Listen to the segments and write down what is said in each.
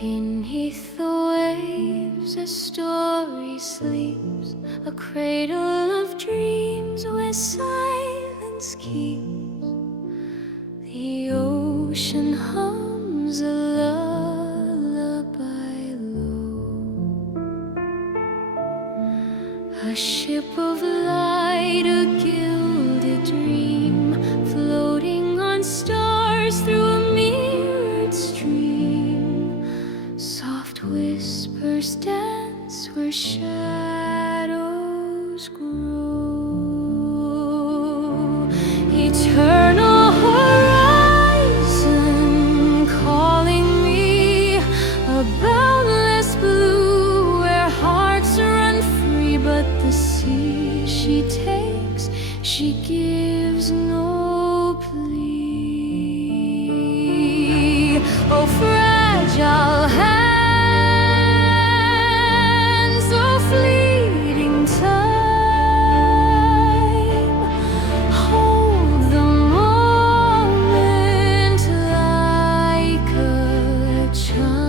Beneath the waves a story sleeps, a cradle of dreams where silence keeps. The ocean hums a lullaby low. A ship of light, a gilded dream, floating on stars through a mirrored stream. Soft whispers dance where shadows grow. Eternal horizon calling me, a boundless blue where hearts run free, but the sea she takes, she gives no plea. Oh, fragile hands, oh, fleeting time, hold the moment like a chime.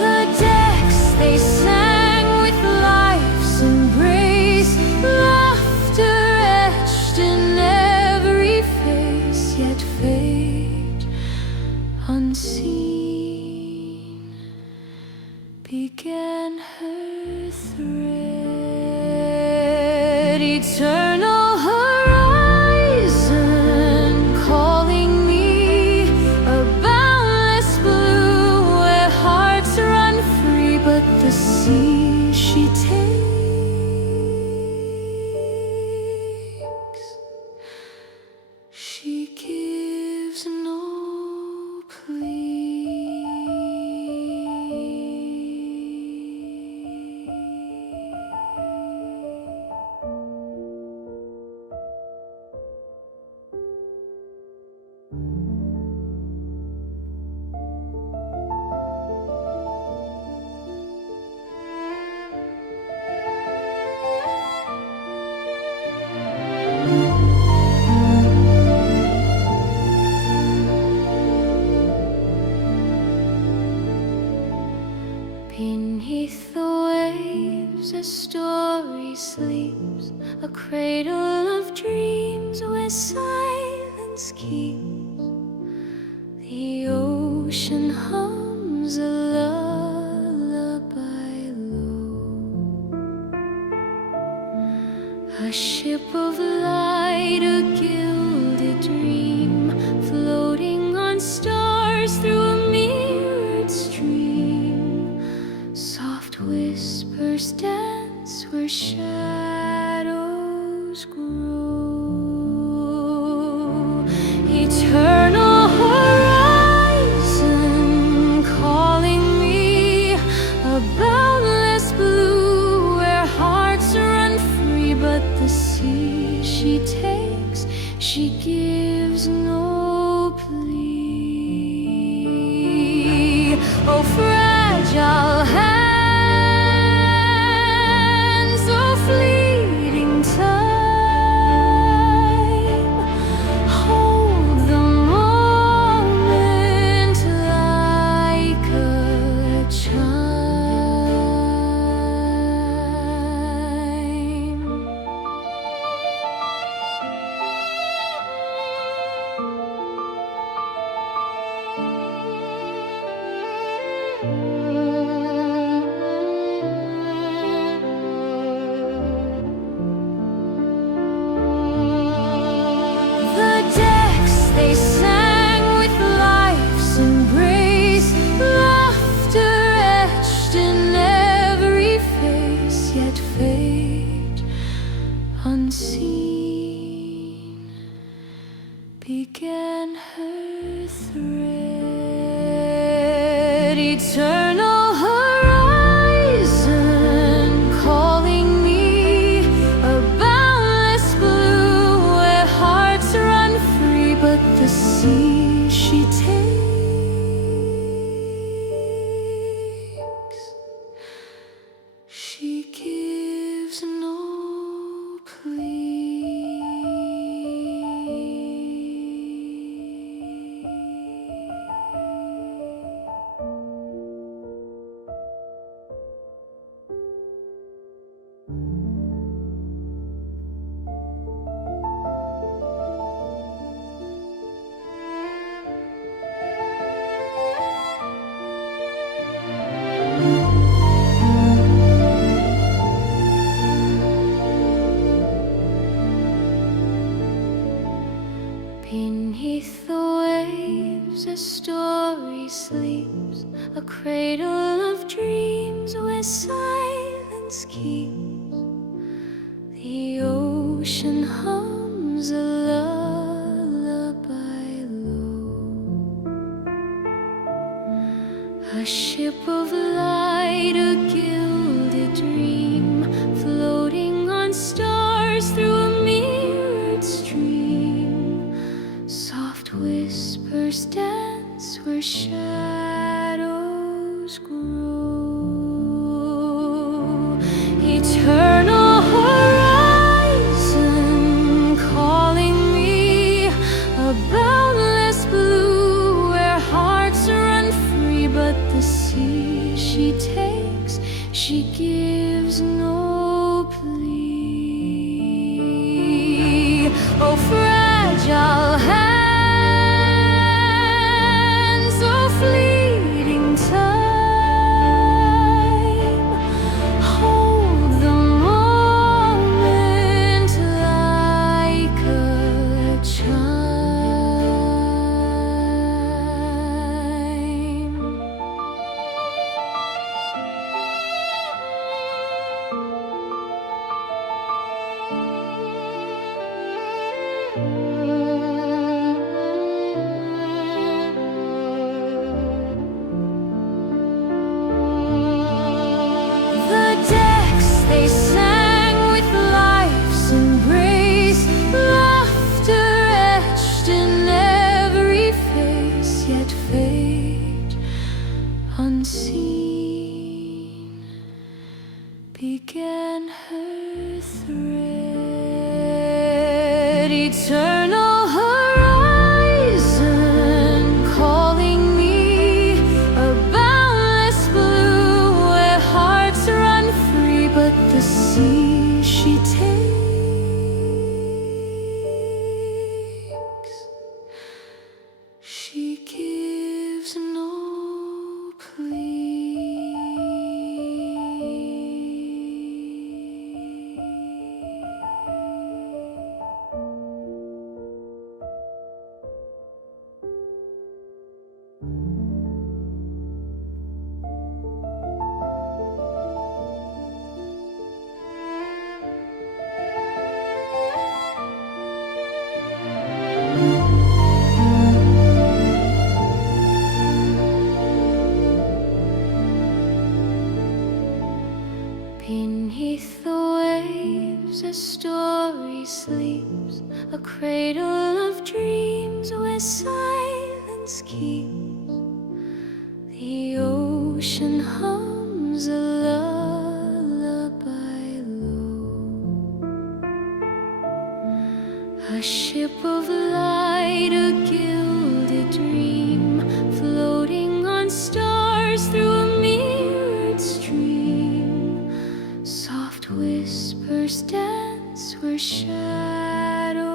The decks they sang with life's embrace, laughter etched in every face, yet fate unseen began her thread. Eternal horizon calling me, a boundless blue where hearts run free, but the sea she takes, she gives no plea. Beneath the waves a story sleeps, a cradle of dreams where silence keeps. The ocean hums a lullaby low. A ship of light, a gilded dream, floating on stars through a mirrored stream. Soft whispers dance where shadows grow. Eternal horizon calling me, a boundless blue where hearts run free, but the sea she takes, she gives no plea. Oh, fragile hands, oh, fleeting time, hold the moment like a chime. The decks they sang with life's embrace, laughter etched in every face, yet fate unseen began her thread. Eternal horizon calling me, a boundless blue Beneath the waves a story sleeps, a cradle of dreams where silence keeps. The ocean hums a lullaby low. A ship of light, a gilded dream, floating on stars through a mirrored stream. Soft whispers dance where shadows grow. Eternal horizon calling me, a boundless blue where hearts run free, but the sea she takes, she gives no plea. Oh, fragile hands, oh, fleeting time, hold the moment like a chime. The decks they sang with life's embrace, laughter etched in every face, yet fate unseen began her thread. Eternal horizon calling me, a boundless blue where hearts run free, but the sea she takes, she gives no plea. Beneath the waves a story sleeps, a cradle of dreams where silence keeps. The ocean hums a lullaby low. A ship of light, a gilded dream, floating on stars through a mirrored stream. Soft whispers dance where shadows